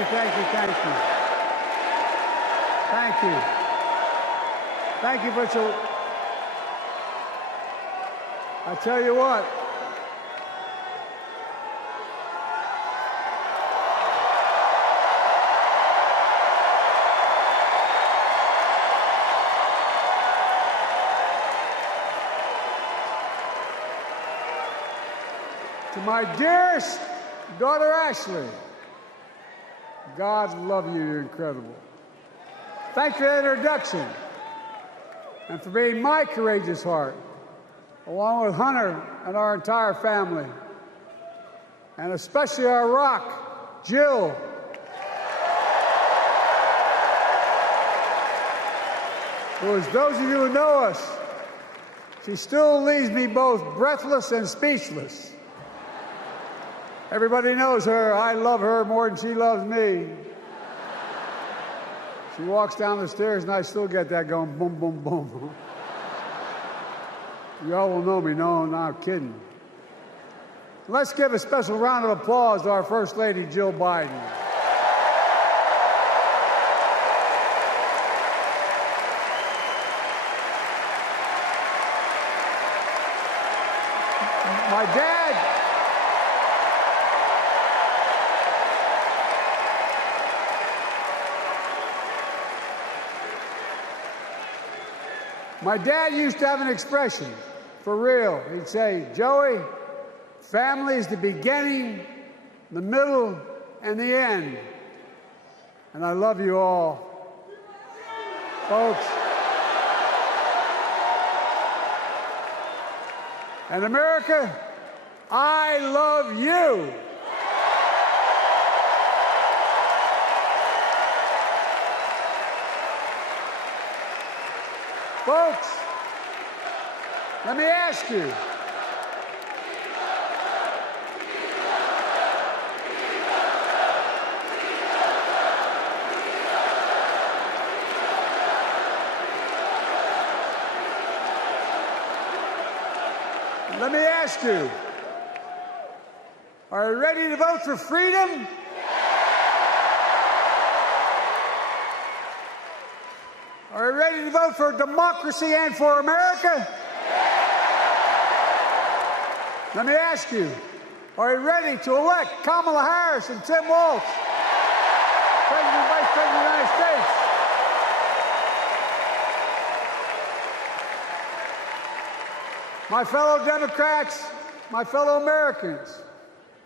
you, thank you, thank you. Thank you. Thank you for so. I tell you what. To my dearest daughter, Ashley, God love you, you're incredible. Thanks for that introduction and for being my courageous heart, along with Hunter and our entire family, and especially our rock, Jill. Who, as those of you who know us, she still leaves me both breathless and speechless. Everybody knows her. I love her more than she loves me. She walks down the stairs and I still get that going boom, boom, boom. You all will know me. No, not kidding. Let's give a special round of applause to our First Lady, Jill Biden. My dad used to have an expression, for real. He'd say, Joey, family is the beginning, the middle, and the end. And I love you all. Folks. And America, I love you. Folks, let me ask you. Let me ask you. Are you ready to vote for freedom? Are you ready to vote for democracy and for America? Let me ask you, are you ready to elect Kamala Harris and Tim Walz, President and Vice President of the United States? My fellow Democrats, my fellow Americans,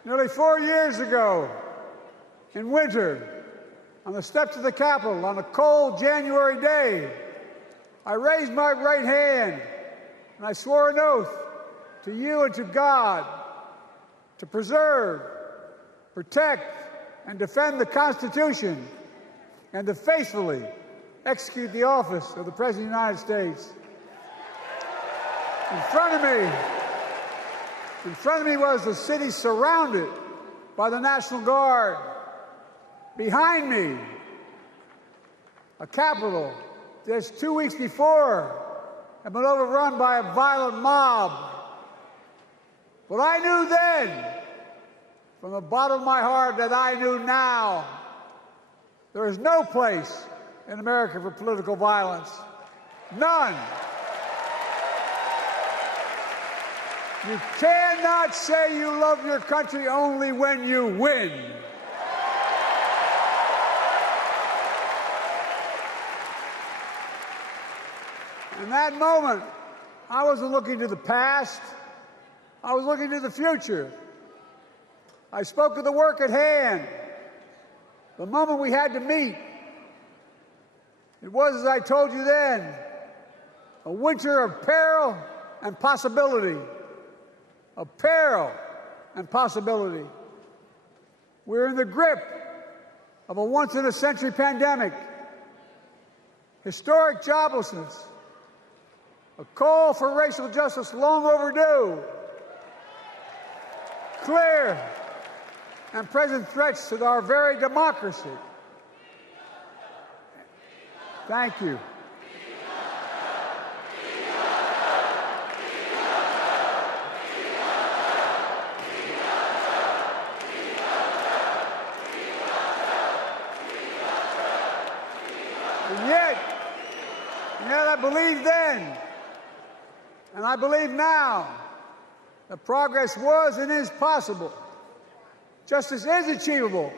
nearly 4 years ago, in winter, on the steps of the Capitol on a cold January day, I raised my right hand and I swore an oath to you and to God to preserve, protect, and defend the Constitution and to faithfully execute the office of the President of the United States. In front of me was the city surrounded by the National Guard. Behind me, a Capitol just 2 weeks before had been overrun by a violent mob. But I knew then, from the bottom of my heart, that I knew now, there is no place in America for political violence. None. You cannot say you love your country only when you win. In that moment, I wasn't looking to the past. I was looking to the future. I spoke of the work at hand, the moment we had to meet. It was, as I told you then, a winter of peril and possibility. Of peril and possibility. We're in the grip of a once-in-a-century pandemic, historic joblessness, a call for racial justice long overdue, clear and present threats to our very democracy. Thank you. I believed then, and I believe now, that progress was and is possible. Justice is achievable,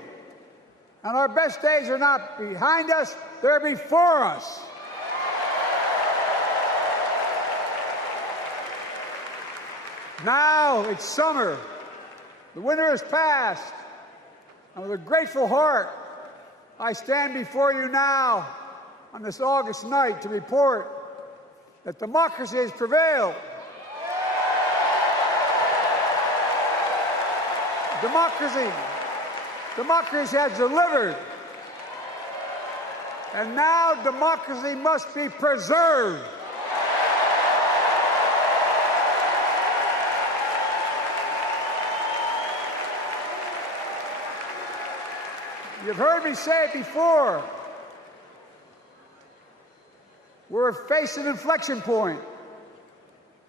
and our best days are not behind us, they're before us. Now it's summer. The winter has passed, and with a grateful heart, I stand before you now on this August night to report that democracy has prevailed. Democracy has delivered. And now democracy must be preserved. You've heard me say it before. We're facing an inflection point.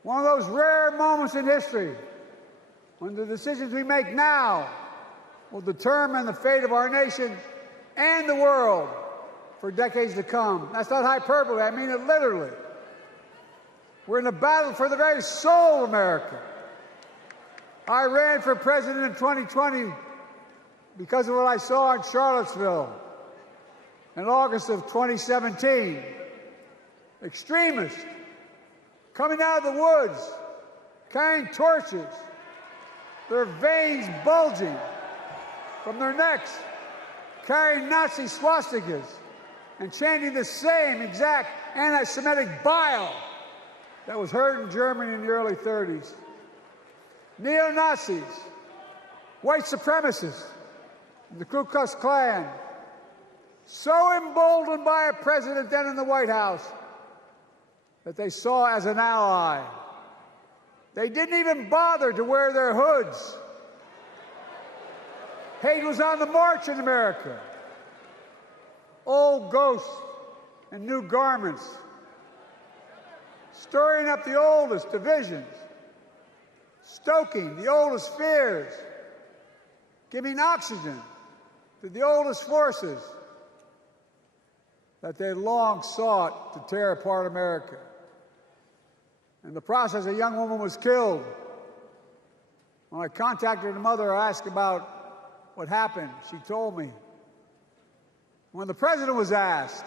One of those rare moments in history when the decisions we make now will determine the fate of our nation and the world for decades to come. That's not hyperbole, I mean it literally. We're in a battle for the very soul of America. I ran for president in 2020 because of what I saw in Charlottesville in August of 2017. Extremists coming out of the woods, carrying torches, their veins bulging from their necks, carrying Nazi swastikas, and chanting the same exact anti-Semitic bile that was heard in Germany in the early 30s. Neo-Nazis, white supremacists, the Ku Klux Klan, so emboldened by a president then in the White House that they saw as an ally. They didn't even bother to wear their hoods. Hate was on the march in America. Old ghosts and new garments, stirring up the oldest divisions, stoking the oldest fears, giving oxygen to the oldest forces that they long sought to tear apart America. In the process, a young woman was killed. When I contacted her mother, I asked about what happened. She told me. When the president was asked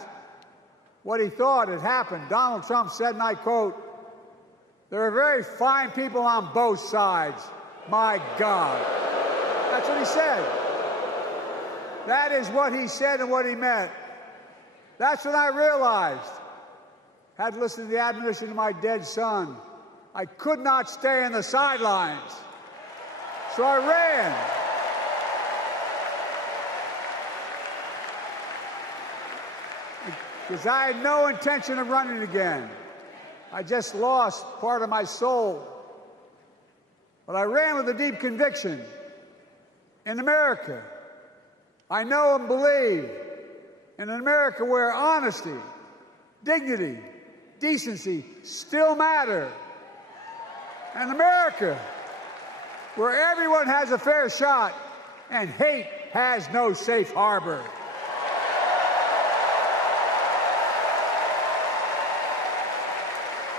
what he thought had happened, Donald Trump said, and I quote, "There are very fine people on both sides. My God." That's what he said. That is what he said and what he meant. That's when I realized, had listened to the admonition of my dead son, I could not stay in the sidelines. So I ran. Because I had no intention of running again. I just lost part of my soul. But I ran with a deep conviction. In America, I know and believe in an America where honesty, dignity, decency still matter. An America where everyone has a fair shot and hate has no safe harbor.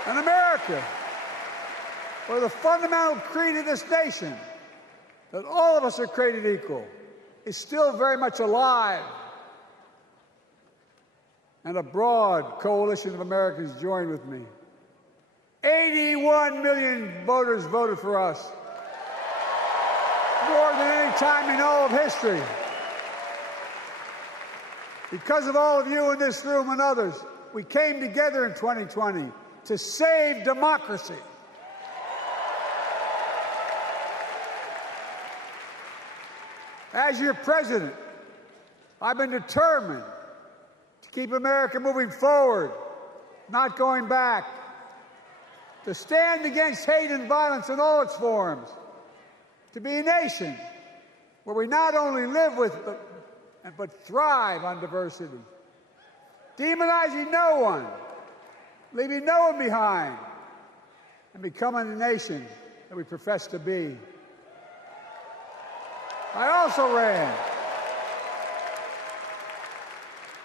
An America where the fundamental creed of this nation, that all of us are created equal, is still very much alive. And a broad coalition of Americans joined with me. 81 million voters voted for us, more than any time in all of history. Because of all of you in this room and others, we came together in 2020 to save democracy. As your president, I've been determined to keep America moving forward, not going back, to stand against hate and violence in all its forms, to be a nation where we not only live with but thrive on diversity, demonizing no one, leaving no one behind, and becoming the nation that we profess to be. I also ran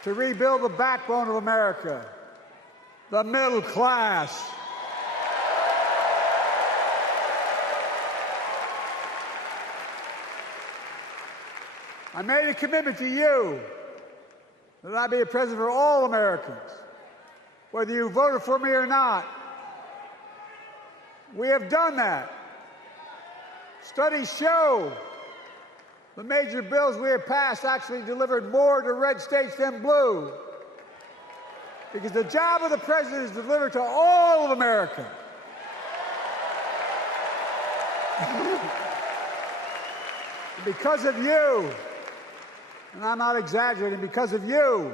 to rebuild the backbone of America, the middle class. I made a commitment to you that I be a president for all Americans, whether you voted for me or not. We have done that. Studies show the major bills we have passed actually delivered more to red states than blue, because the job of the president is to deliver to all of America. Because of you, and I'm not exaggerating, because of you,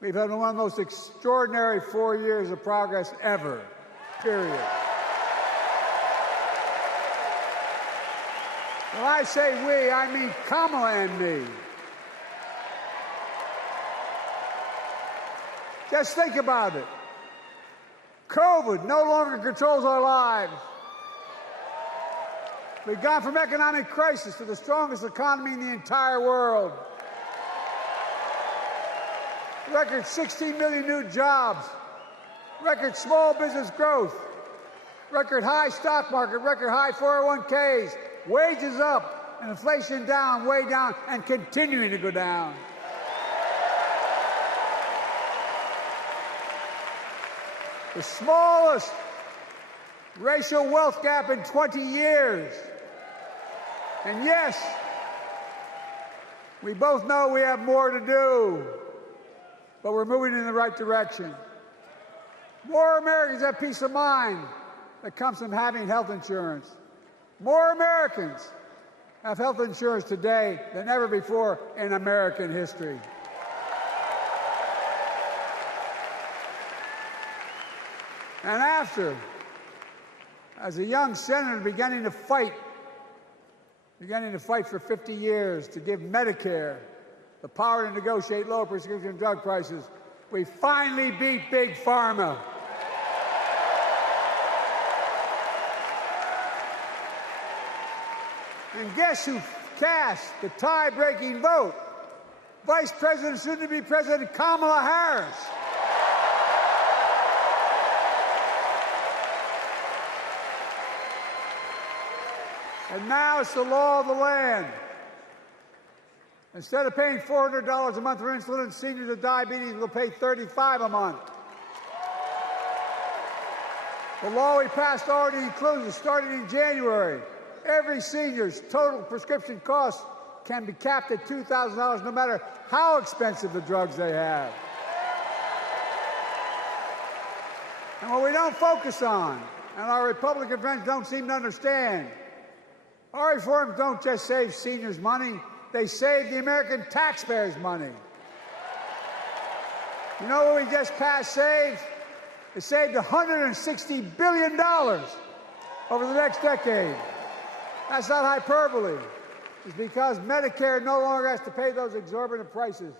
we've had one of the most extraordinary 4 years of progress ever, period. When I say we, I mean Kamala and me. Just think about it. COVID no longer controls our lives. We've gone from economic crisis to the strongest economy in the entire world. Record 16 million new jobs. Record small business growth. Record high stock market. Record high 401ks. Wages up and inflation down, way down, and continuing to go down. The smallest racial wealth gap in 20 years. And yes, we both know we have more to do, but we're moving in the right direction. More Americans have peace of mind that comes from having health insurance. More Americans have health insurance today than ever before in American history. And after, as a young senator beginning to fight for 50 years to give Medicare the power to negotiate low prescription drug prices, we finally beat Big Pharma. And guess who cast the tie-breaking vote? Vice President, soon-to-be President Kamala Harris. And now it's the law of the land. Instead of paying $400 a month for insulin, seniors with diabetes will pay $35 a month. The law we passed already includes, starting in January, every senior's total prescription costs can be capped at $2,000 no matter how expensive the drugs they have. And what we don't focus on, and our Republican friends don't seem to understand, our reforms don't just save seniors money, they save the American taxpayers money. You know what we just passed saved? It saved $160 billion over the next decade. That's not hyperbole. It's because Medicare no longer has to pay those exorbitant prices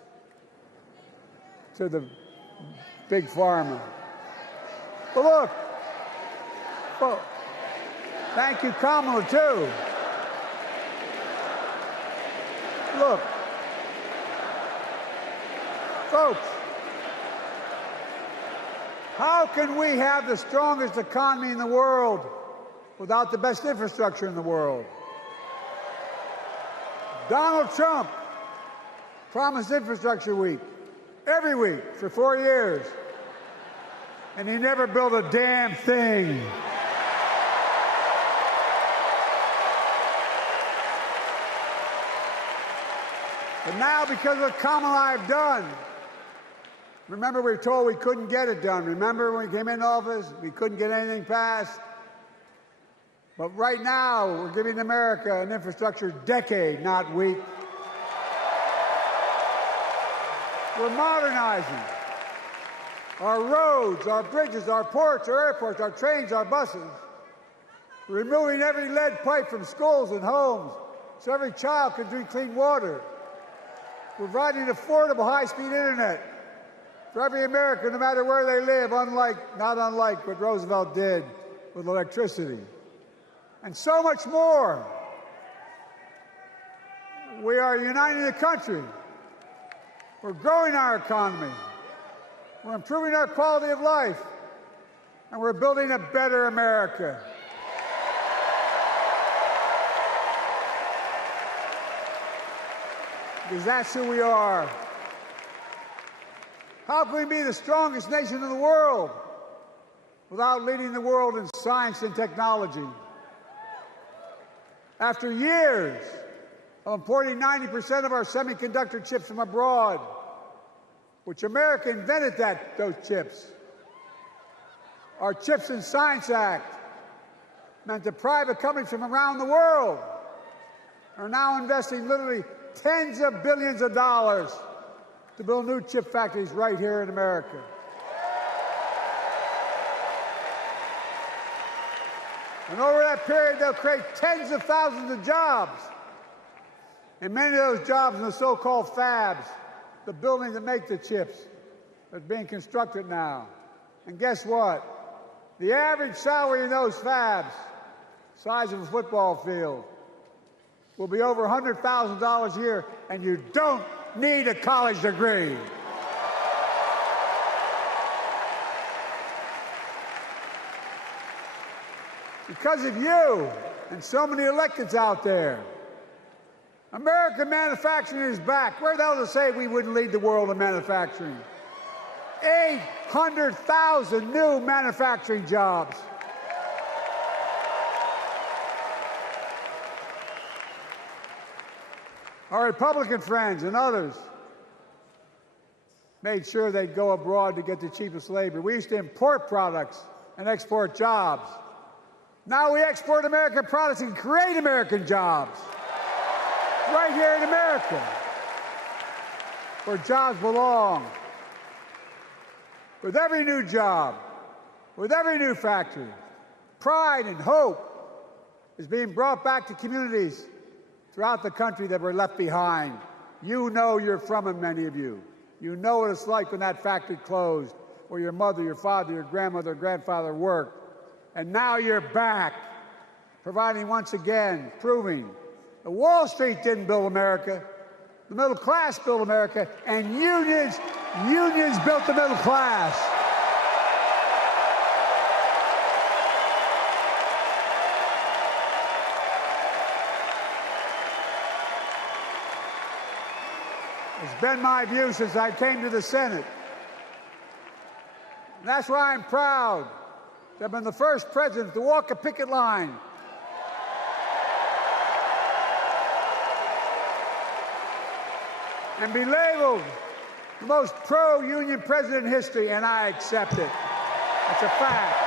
to the Big Pharma. But look, well, thank you, Kamala, too. Look, folks, how can we have the strongest economy in the world without the best infrastructure in the world? Donald Trump promised Infrastructure Week every week for 4 years, and he never built a damn thing. But now, because of what Kamala and I have done, remember we were told we couldn't get it done. Remember when we came into office, we couldn't get anything passed? But right now, we're giving America an infrastructure decade, not week. We're modernizing our roads, our bridges, our ports, our airports, our trains, our buses. We're removing every lead pipe from schools and homes so every child can drink clean water. We're providing affordable high-speed internet for every American, no matter where they live, not unlike what Roosevelt did with electricity. And so much more. We are uniting the country. We're growing our economy. We're improving our quality of life, and we're building a better America. Because that's who we are. How can we be the strongest nation in the world without leading the world in science and technology? After years of importing 90% of our semiconductor chips from abroad, which America invented those chips, our Chips and Science Act meant that private companies from around the world are now investing literally tens of billions of dollars to build new chip factories right here in America. And over that period, they'll create tens of thousands of jobs. And many of those jobs in the so-called fabs, the buildings that make the chips, that's being constructed now. And guess what? The average salary in those fabs, size of a football field, will be over $100,000 a year, and you don't need a college degree. Because of you and so many electeds out there, American manufacturing is back. Where the hell to say we wouldn't lead the world in manufacturing? 800,000 new manufacturing jobs. Our Republican friends and others made sure they'd go abroad to get the cheapest labor. We used to import products and export jobs. Now we export American products and create American jobs right here in America, where jobs belong. With every new job, with every new factory, pride and hope is being brought back to communities throughout the country that were left behind. You know you're from them, many of you. You know what it's like when that factory closed, where your mother, your father, your grandmother, grandfather worked. And now you're back, providing once again, proving that Wall Street didn't build America, the middle class built America, and unions built the middle class. It's been my view since I came to the Senate. And that's why I'm proud to have been the first president to walk a picket line and be labeled the most pro-union president in history, and I accept it. That's a fact.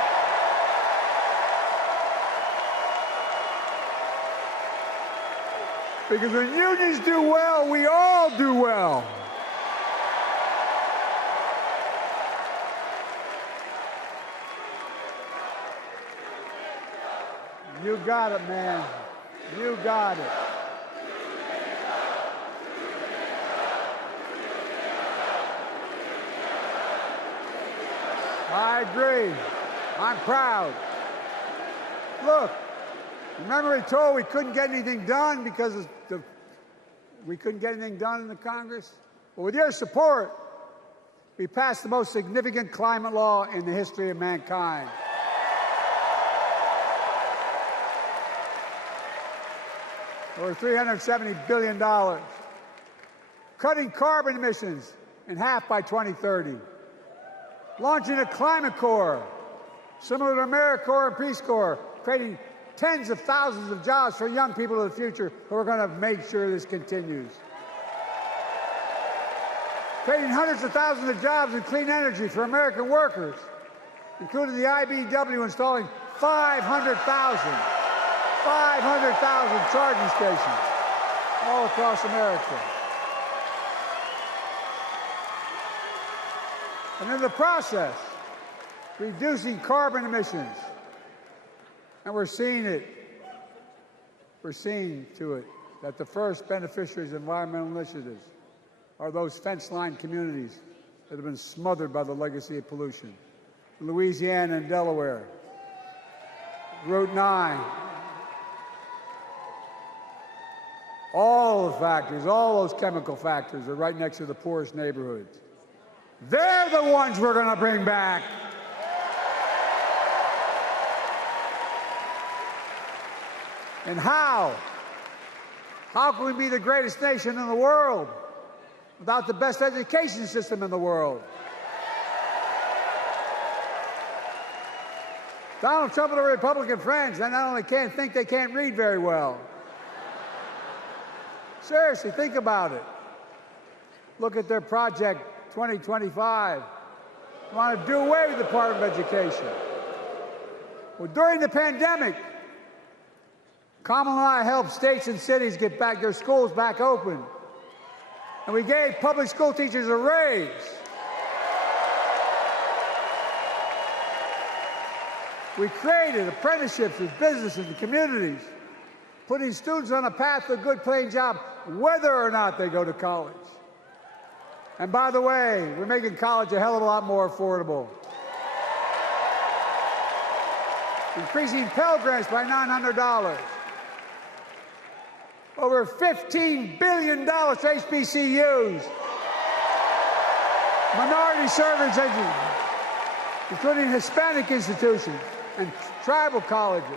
Because when unions do well, we all do well. You got it, man. You got it. I agree. I'm proud. Look, remember we told we couldn't get anything done because we couldn't get anything done in the Congress? Well, with your support, we passed the most significant climate law in the history of mankind. Over $370 billion. Cutting carbon emissions in half by 2030. Launching a climate corps, similar to AmeriCorps and Peace Corps, creating tens of thousands of jobs for young people of the future who are going to make sure this continues. Creating hundreds of thousands of jobs in clean energy for American workers, including the IBEW installing 500,000 charging stations all across America. And in the process, reducing carbon emissions. And we're seeing it. We're seeing to it that the first beneficiaries of environmental initiatives are those fence-line communities that have been smothered by the legacy of pollution. Louisiana and Delaware, Route 9, all the factories, all those chemical factories are right next to the poorest neighborhoods. They're the ones we're going to bring back. And how? How can we be the greatest nation in the world without the best education system in the world? Donald Trump and the Republican friends, they not only can't think, they can't read very well. Seriously, think about it. Look at their Project 2025. They want to do away with the Department of Education. Well, during the pandemic, Kamala and I helped states and cities get back their schools back open. And we gave public school teachers a raise. We created apprenticeships with businesses and communities, putting students on a path to a good paying job, whether or not they go to college. And by the way, we're making college a hell of a lot more affordable. Increasing Pell Grants by $900. Over $15 billion to HBCUs. Minority service education, including Hispanic institutions and tribal colleges.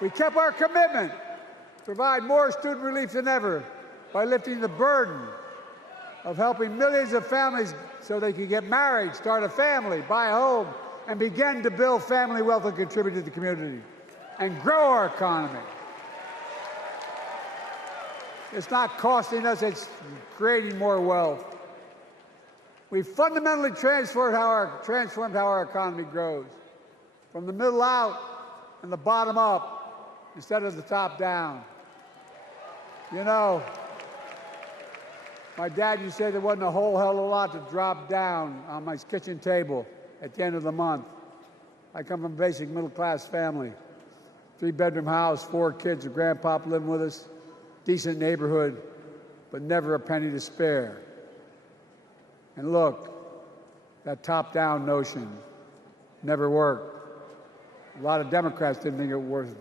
We kept our commitment to provide more student relief than ever by lifting the burden of helping millions of families so they could get married, start a family, buy a home, and begin to build family wealth and contribute to the community and grow our economy. It's not costing us, it's creating more wealth. We've fundamentally transformed how our economy grows, from the middle out and the bottom up instead of the top down. You know, my dad used to say there wasn't a whole hell of a lot to drop down on my kitchen table at the end of the month. I come from a basic middle-class family, 3-bedroom house, 4 kids, a grandpop living with us, decent neighborhood, but never a penny to spare. And look, that top-down notion never worked. A lot of Democrats didn't think it worked,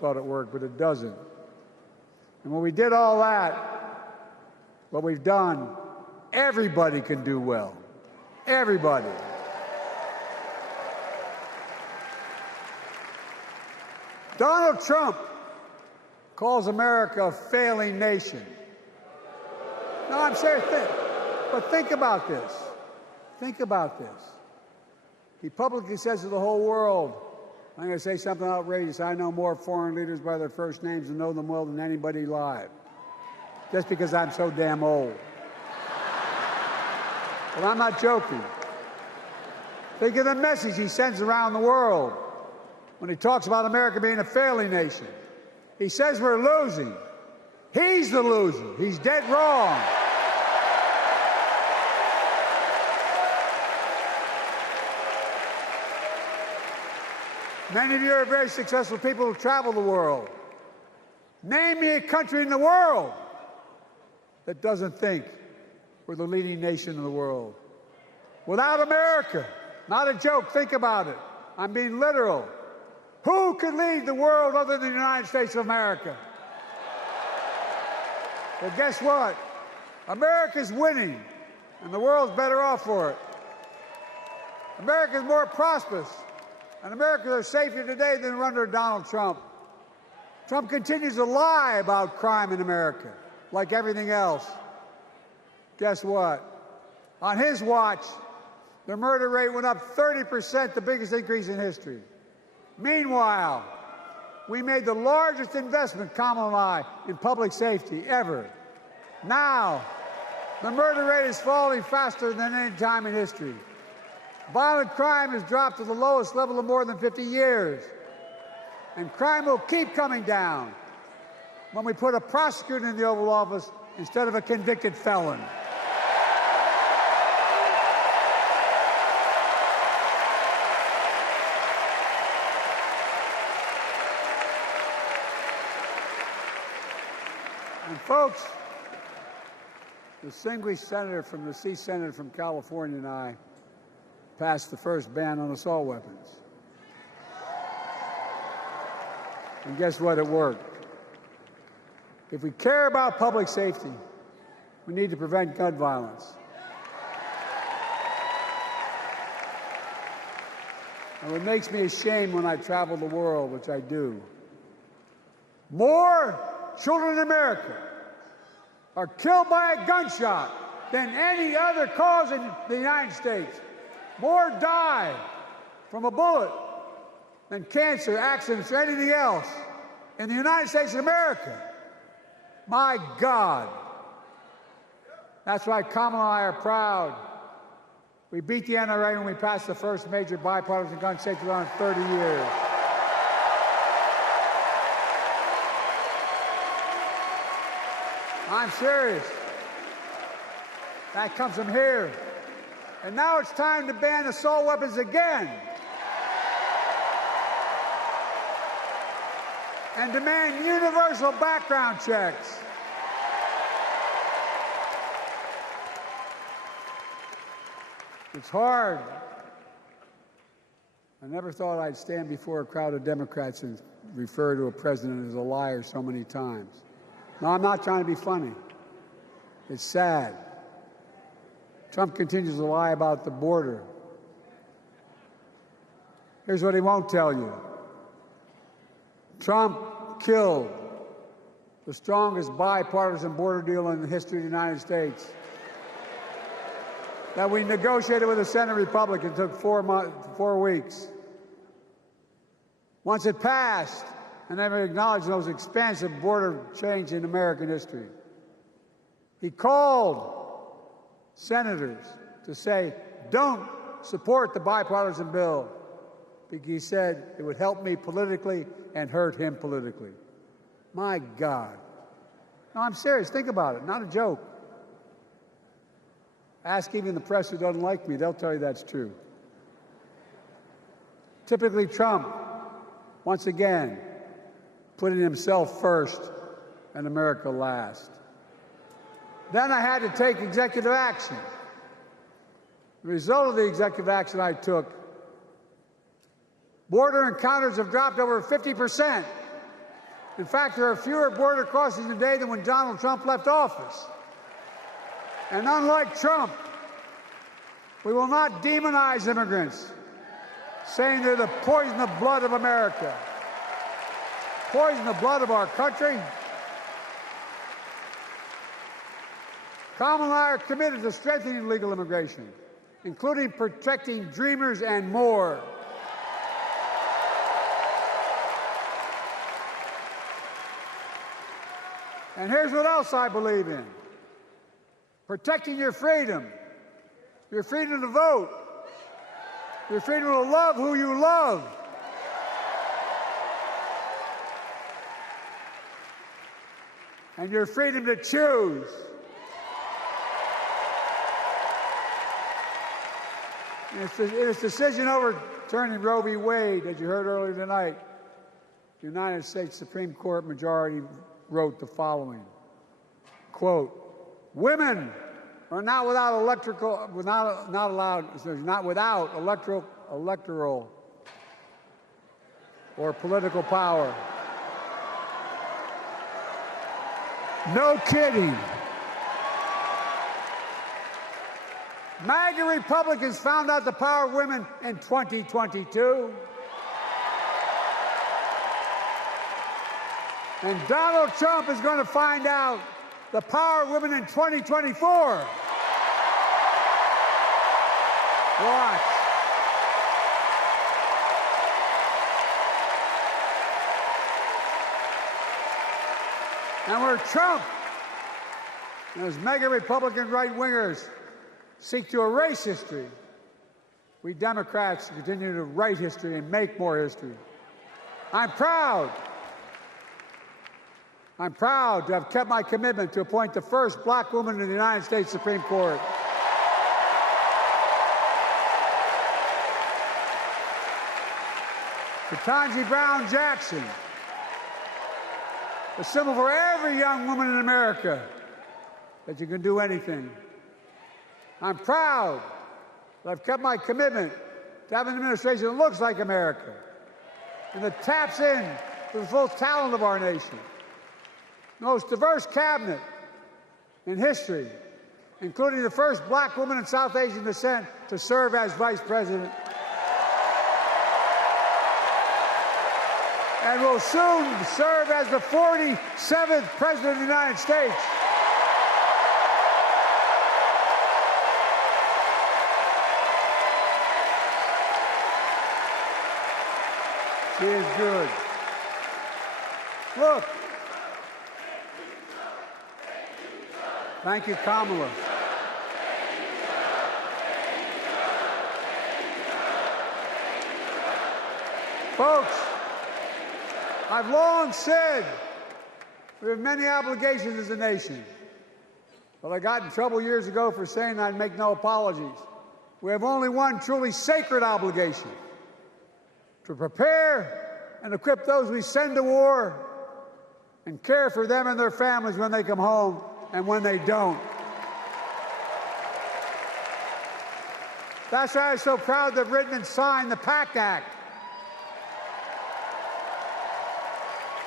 thought it worked, but it doesn't. And when we did all that, what we've done, everybody can do well. Everybody. Donald Trump calls America a failing nation. No, I'm serious. But think about this. Think about this. He publicly says to the whole world, I'm going to say something outrageous. I know more foreign leaders by their first names and know them well than anybody alive. Just because I'm so damn old. But I'm not joking. Think of the message he sends around the world when he talks about America being a failing nation. He says we're losing. He's the loser. He's dead wrong. Many of you are very successful people who travel the world. Name me a country in the world that doesn't think we're the leading nation in the world. Without America, not a joke, think about it. I'm being literal. Who could lead the world other than the United States of America? Well, guess what? America's winning, and the world's better off for it. America's more prosperous, and Americans are safer today than were under Donald Trump. Trump continues to lie about crime in America, like everything else. Guess what? On his watch, the murder rate went up 30%, the biggest increase in history. Meanwhile, we made the largest investment, Kamala and I, in public safety ever. Now, the murder rate is falling faster than any time in history. Violent crime has dropped to the lowest level of more than 50 years. And crime will keep coming down when we put a prosecutor in the Oval Office instead of a convicted felon. And folks, the distinguished senator from the Senator from California and I passed the first ban on assault weapons. And guess what? It worked. If we care about public safety, we need to prevent gun violence. and what makes me ashamed when I travel the world, which I do. More children in America are killed by a gunshot than any other cause in the United States. More die from a bullet than cancer, accidents, or anything else in the United States of America. My God. That's why Kamala and I are proud. We beat the NRA when we passed the first major bipartisan gun safety law in 30 years. I'm serious. That comes from here. And now it's time to ban assault weapons again. And demand universal background checks. It's hard. I never thought I'd stand before a crowd of Democrats and refer to a president as a liar so many times. No, I'm not trying to be funny. It's sad. Trump continues to lie about the border. Here's what he won't tell you. Trump killed the strongest bipartisan border deal in the history of the United States that we negotiated with the Senate Republicans. It took 4 weeks. Once it passed, and never acknowledged the most expansive border change in American history. He called senators to say, don't support the bipartisan bill, because he said it would help me politically and hurt him politically. My God. No, I'm serious. Think about it. Not a joke. Ask even the press who doesn't like me. They'll tell you that's true. Typically Trump, once again, putting himself first and America last. Then I had to take executive action. The result of the executive action I took, border encounters have dropped over 50%. In fact, there are fewer border crossings today than when Donald Trump left office. And unlike Trump, we will not demonize immigrants, saying they're the poison of blood of America. Poison the blood of our country. Kamala and I are committed to strengthening legal immigration, including protecting dreamers and more. And here's what else I believe in. Protecting your freedom to vote, your freedom to love who you love. And your freedom to choose. In its decision overturning Roe v. Wade, as you heard earlier tonight, the United States Supreme Court majority wrote the following, quote, women are not without electoral or political power. No kidding. MAGA Republicans found out the power of women in 2022. And Donald Trump is going to find out the power of women in 2024. Watch. And where Trump and his mega Republican right-wingers seek to erase history, we Democrats continue to write history and make more history. I'm proud to have kept my commitment to appoint the first black woman in the United States Supreme Court. Ketanji Brown Jackson, a symbol for every young woman in America that you can do anything. I'm proud that I've kept my commitment to have an administration that looks like America and that taps in to the full talent of our nation. The most diverse cabinet in history, including the first black woman in South Asian descent to serve as Vice President. and will soon serve as the 47th President of the United States. She is good. Look. Thank you, Kamala. Folks, I've long said we have many obligations as a nation, but I got in trouble years ago for saying I'd make no apologies. We have only one truly sacred obligation: to prepare and equip those we send to war and care for them and their families when they come home and when they don't. That's why I'm so proud to have written and signed the PACT Act,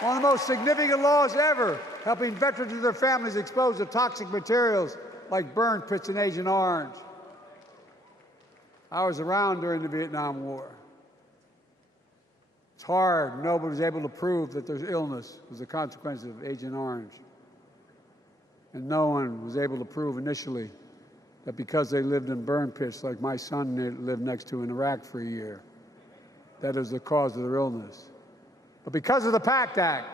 one of the most significant laws ever, helping veterans and their families exposed to toxic materials like burn pits in Agent Orange. I was around during the Vietnam War. It's hard. Nobody was able to prove that their illness was a consequence of Agent Orange. And no one was able to prove initially that because they lived in burn pits like my son lived next to in Iraq for a year, that is the cause of their illness. But because of the PACT Act,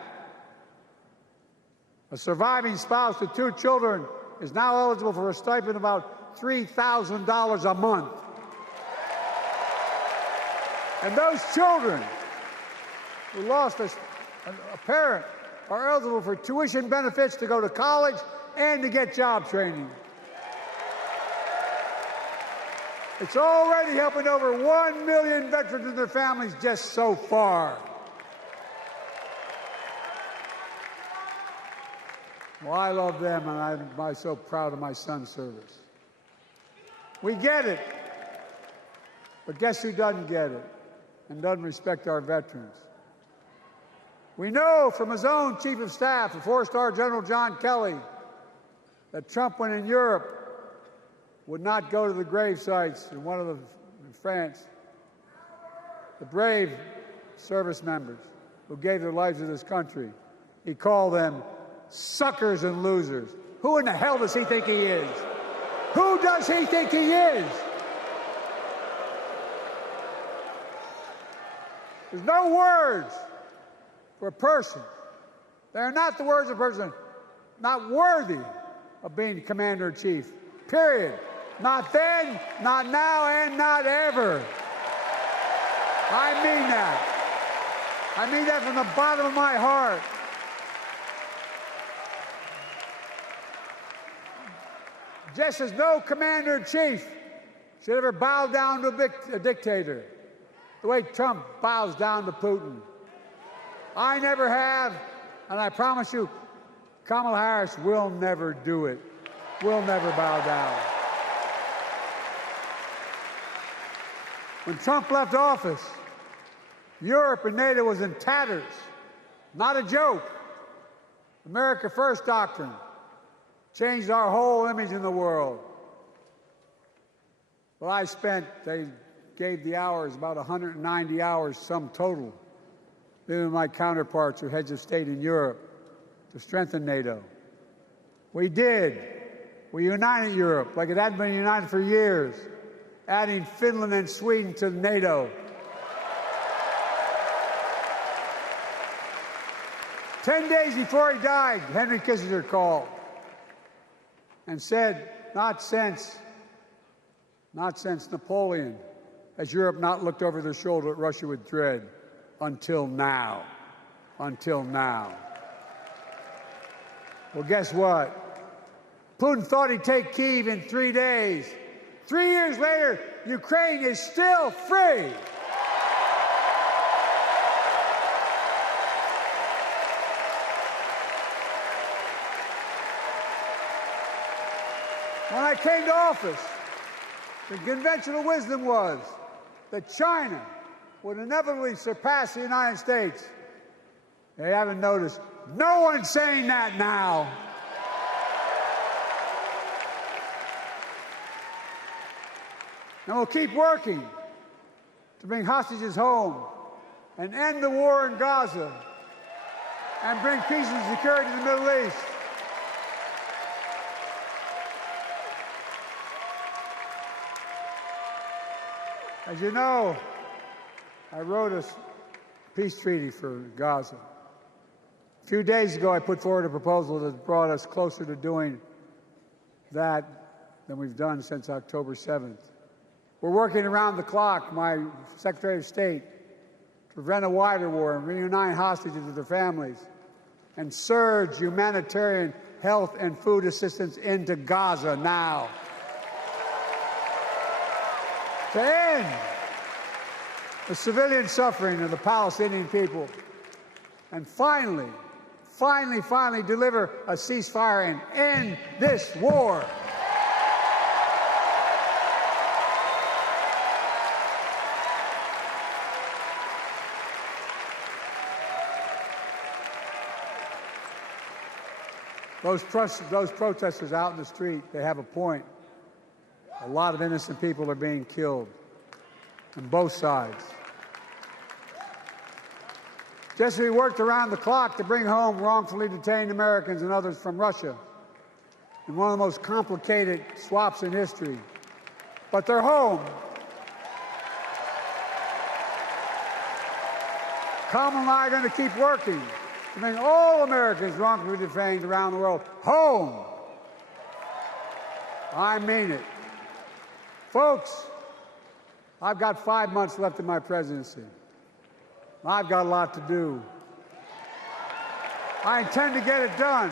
a surviving spouse with 2 children is now eligible for a stipend of about $3,000 a month. And those children who lost a parent are eligible for tuition benefits to go to college and to get job training. It's already helping over 1 million veterans and their families just so far. Well, I love them, and I'm so proud of my son's service. We get it, but guess who doesn't get it and doesn't respect our veterans? We know from his own chief of staff, the 4-star General John Kelly, that Trump, when in Europe, would not go to the grave sites in France. The brave service members who gave their lives to this country. He called them suckers and losers. Who in the hell does he think he is? Who does he think he is? There's no words for a person. They are not the words of a person not worthy of being commander-in-chief. Period. Not then, not now, and not ever. I mean that. I mean that from the bottom of my heart. Just as no commander-in-chief should ever bow down to a dictator, the way Trump bows down to Putin. I never have, and I promise you, Kamala Harris will never do it. Will never bow down. When Trump left office, Europe and NATO was in tatters. Not a joke. America First doctrine changed our whole image in the world. Well, they gave the hours, about 190 hours sum total, me and my counterparts who heads of state in Europe, to strengthen NATO. We did. We united Europe like it hadn't been united for years, adding Finland and Sweden to NATO. 10 days before he died, Henry Kissinger called and said, not since Napoleon has Europe not looked over their shoulder at Russia with dread until now. Until now. Well, guess what? Putin thought he'd take Kyiv in 3 days. 3 years later, Ukraine is still free. When I came to office, the conventional wisdom was that China would inevitably surpass the United States. They haven't noticed. No one's saying that now. And we'll keep working to bring hostages home and end the war in Gaza and bring peace and security to the Middle East. As you know, I wrote a peace treaty for Gaza. A few days ago, I put forward a proposal that brought us closer to doing that than we've done since October 7th. We're working around the clock, my Secretary of State, to prevent a wider war and reunite hostages with their families and surge humanitarian health and food assistance into Gaza now. To end the civilian suffering of the Palestinian people, and finally deliver a ceasefire and end this war. Those protesters out in the street, they have a point. A lot of innocent people are being killed on both sides. Just as we worked around the clock to bring home wrongfully detained Americans and others from Russia in one of the most complicated swaps in history, but they're home. Kamala and I are going to keep working to bring all Americans wrongfully detained around the world home. I mean it. Folks, I've got 5 months left in my presidency. I've got a lot to do. I intend to get it done.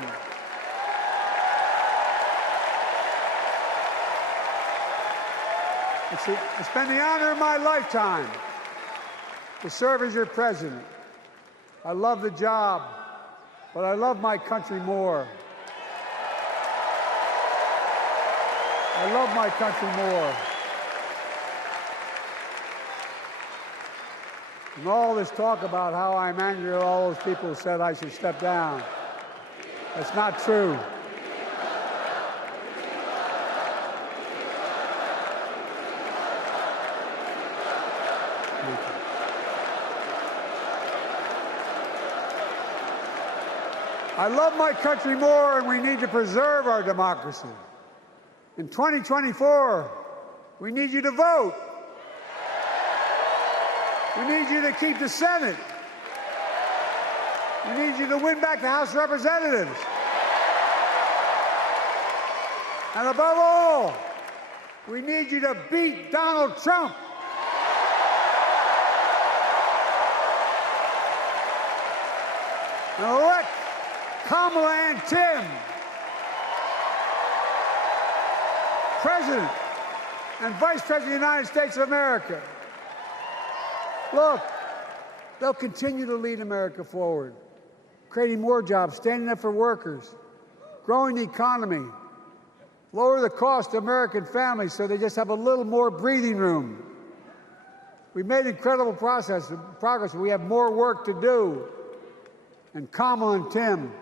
It's been the honor of my lifetime to serve as your president. I love the job, but I love my country more. I love my country more. And all this talk about how I'm angry at all those people who said I should step down, that's not true. I love my country more, and we need to preserve our democracy. In 2024, we need you to vote. We need you to keep the Senate. We need you to win back the House of Representatives. And above all, we need you to beat Donald Trump. And elect Kamala and Tim President and Vice President of the United States of America. Look, they'll continue to lead America forward, creating more jobs, standing up for workers, growing the economy, lower the cost to American families so they just have a little more breathing room. We've made incredible progress, but we have more work to do. And Kamala and Tim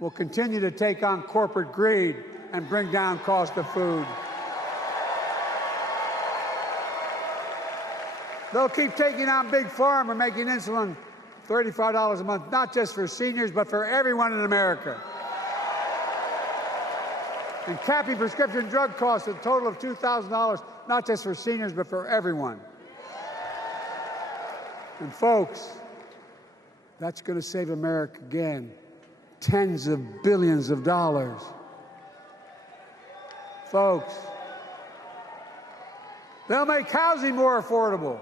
will continue to take on corporate greed and bring down cost of food. They'll keep taking on Big Pharma and making insulin $35 a month, not just for seniors, but for everyone in America. And capping prescription drug costs at a total of $2,000, not just for seniors, but for everyone. And folks, that's going to save America again tens of billions of dollars. Folks, they'll make housing more affordable,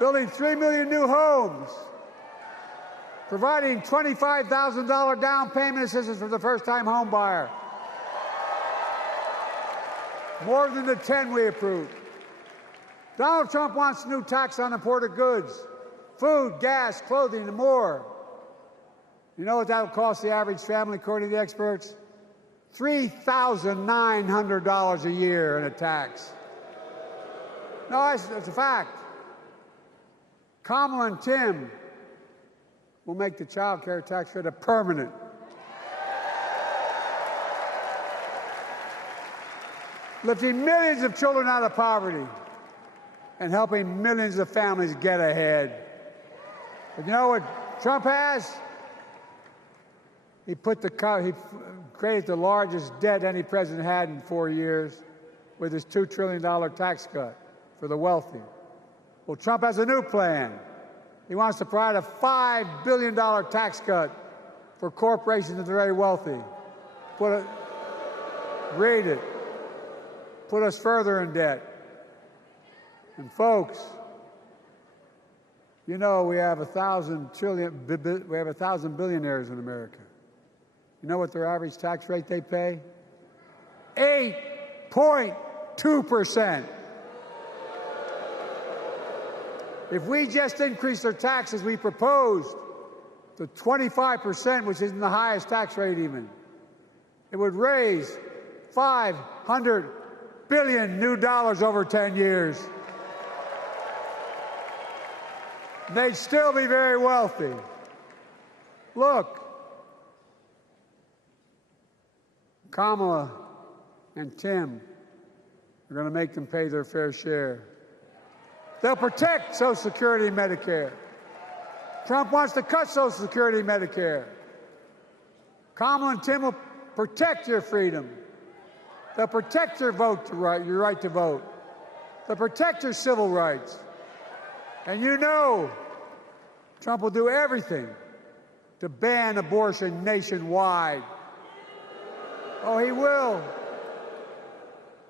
building 3 million new homes, providing $25,000 down payment assistance for the first-time home buyer, more than the 10 we approved. Donald Trump wants a new tax on imported goods, food, gas, clothing, and more. You know what that'll cost the average family, according to the experts? $3,900 a year in a tax. No, that's a fact. Kamala and Tim will make the child care tax credit permanent. Lifting millions of children out of poverty. and helping millions of families get ahead. But you know what Trump has? He created the largest debt any president had in 4 years with his $2 trillion tax cut for the wealthy. Well, Trump has a new plan. He wants to provide a $5 billion tax cut for corporations and the very wealthy. Read it. Put us further in debt. And folks, you know we have 1,000 billionaires in America. You know what their average tax rate they pay? 8.2%. If we just increase their taxes, we proposed to 25%, which isn't the highest tax rate even, it would raise $500 billion new dollars over 10 years. They'd still be very wealthy. Look, Kamala and Tim are going to make them pay their fair share. They'll protect Social Security and Medicare. Trump wants to cut Social Security and Medicare. Kamala and Tim will protect your freedom. They'll protect your your right to vote. They'll protect your civil rights. And you know Trump will do everything to ban abortion nationwide. Oh, he will.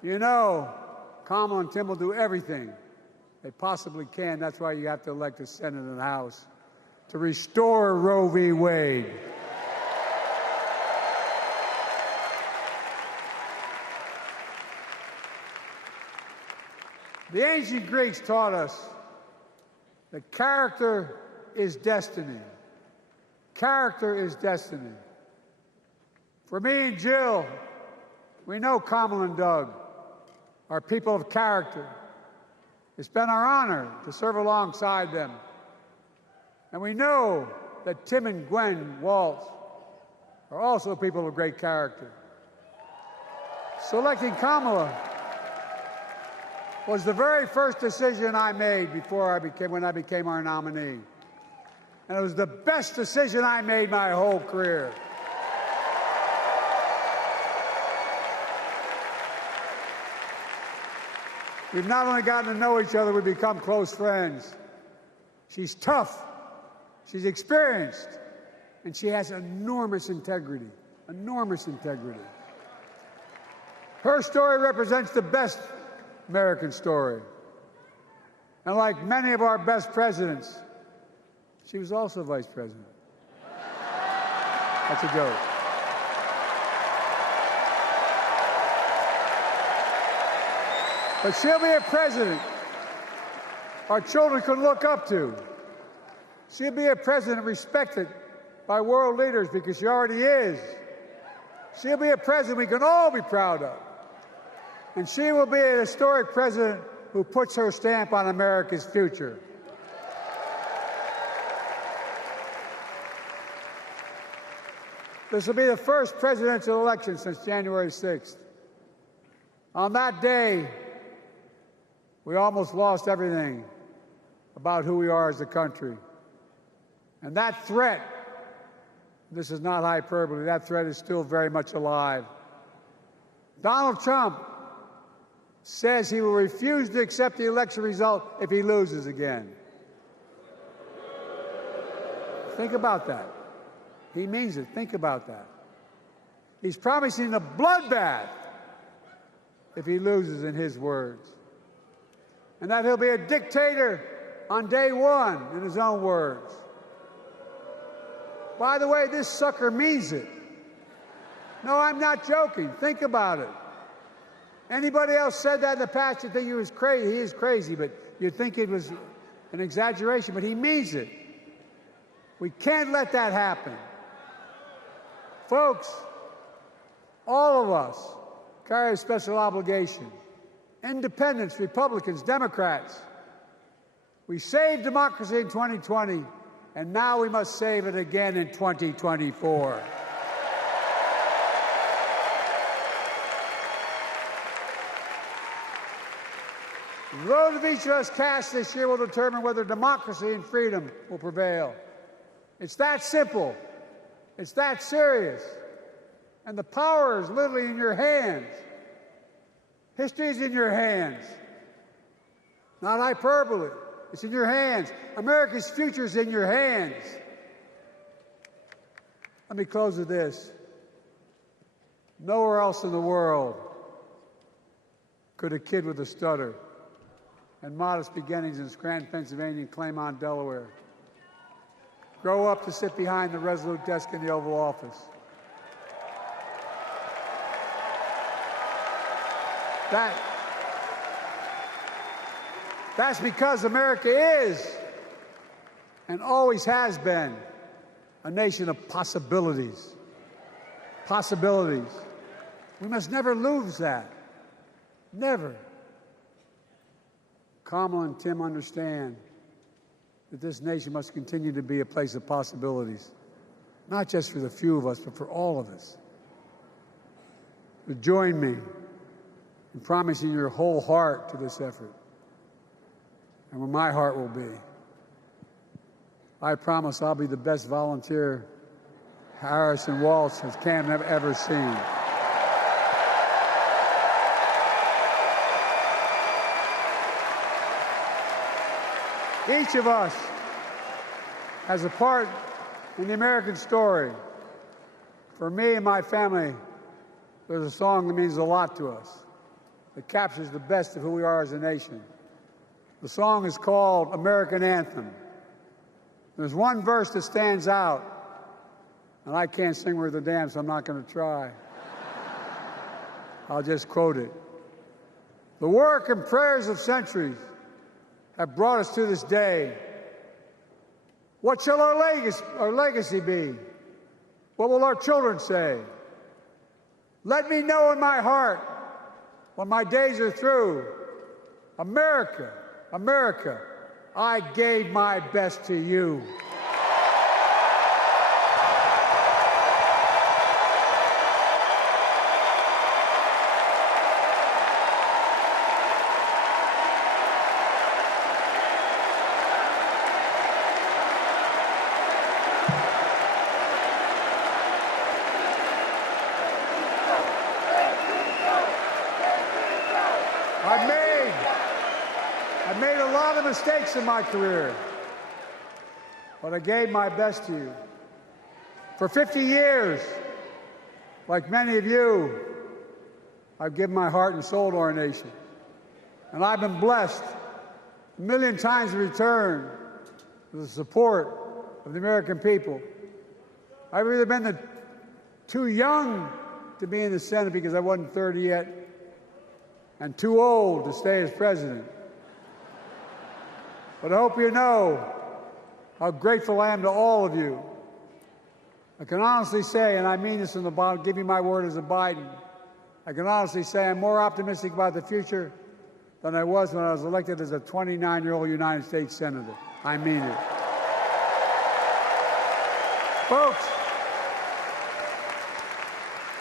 You know, Kamala and Tim will do everything they possibly can. That's why you have to elect a Senate and a House to restore Roe v. Wade. The ancient Greeks taught us that character is destiny. Character is destiny. For me and Jill, we know Kamala and Doug are people of character. It's been our honor to serve alongside them. And we know that Tim and Gwen Waltz are also people of great character. Selecting Kamala was the very first decision I made when I became our nominee. And it was the best decision I made my whole career. We've not only gotten to know each other, we've become close friends. She's tough, she's experienced, and she has enormous integrity, enormous integrity. Her story represents the best American story. And like many of our best presidents, she was also vice president. That's a joke. But she'll be a president our children can look up to. She'll be a president respected by world leaders because she already is. She'll be a president we can all be proud of. And she will be a historic president who puts her stamp on America's future. This will be the first presidential election since January 6th. On that day, we almost lost everything about who we are as a country. And that threat, this is not hyperbole, that threat is still very much alive. Donald Trump says he will refuse to accept the election result if he loses again. Think about that. He means it. Think about that. He's promising a bloodbath if he loses, in his words. And that he'll be a dictator on day one, in his own words. By the way, this sucker means it. No, I'm not joking. Think about it. Anybody else said that in the past, you'd think he was crazy. He is crazy, but you'd think it was an exaggeration, but he means it. We can't let that happen. Folks, all of us carry a special obligation. Independents, Republicans, Democrats. We saved democracy in 2020, and now we must save it again in 2024. The vote of each of us cast this year will determine whether democracy and freedom will prevail. It's that simple. It's that serious. And the power is literally in your hands. History is in your hands. Not hyperbole. It's in your hands. America's future is in your hands. Let me close with this. Nowhere else in the world could a kid with a stutter and modest beginnings in Scranton, Pennsylvania, and Claymont, Delaware, grow up to sit behind the resolute desk in the Oval Office. That's because America is and always has been a nation of possibilities. Possibilities. We must never lose that. Never. Kamala and Tim understand that this nation must continue to be a place of possibilities, not just for the few of us, but for all of us. But join me in promising your whole heart to this effort, and where my heart will be. I promise I'll be the best volunteer Harris and Walsh has Camden have ever seen. Each of us has a part in the American story. For me and my family, there's a song that means a lot to us. It captures the best of who we are as a nation. The song is called American Anthem. There's one verse that stands out, and I can't sing worth a damn, so I'm not going to try. I'll just quote it. The work and prayers of centuries have brought us to this day. What shall our legacy be? What will our children say? Let me know in my heart, when my days are through, America, America, I gave my best to you. I've made a lot of mistakes in my career, but I gave my best to you. For 50 years, like many of you, I've given my heart and soul to our nation. And I've been blessed a million times in return with the support of the American people. I've either been too young to be in the Senate because I wasn't 30 yet, and too old to stay as president. But I hope you know how grateful I am to all of you. I can honestly say, and I mean this in the bottom, give you my word as a Biden, I can honestly say I'm more optimistic about the future than I was when I was elected as a 29-year-old United States Senator. I mean it. Folks,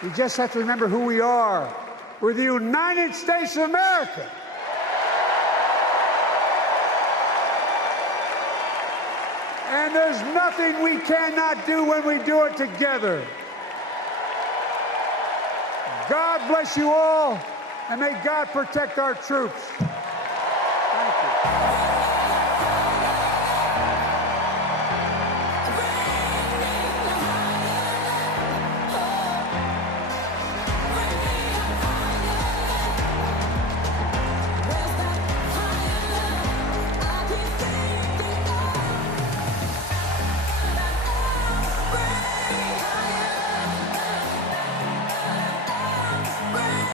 we just have to remember who we are. We're the United States of America. And there's nothing we cannot do when we do it together. God bless you all, and may God protect our troops. Thank you.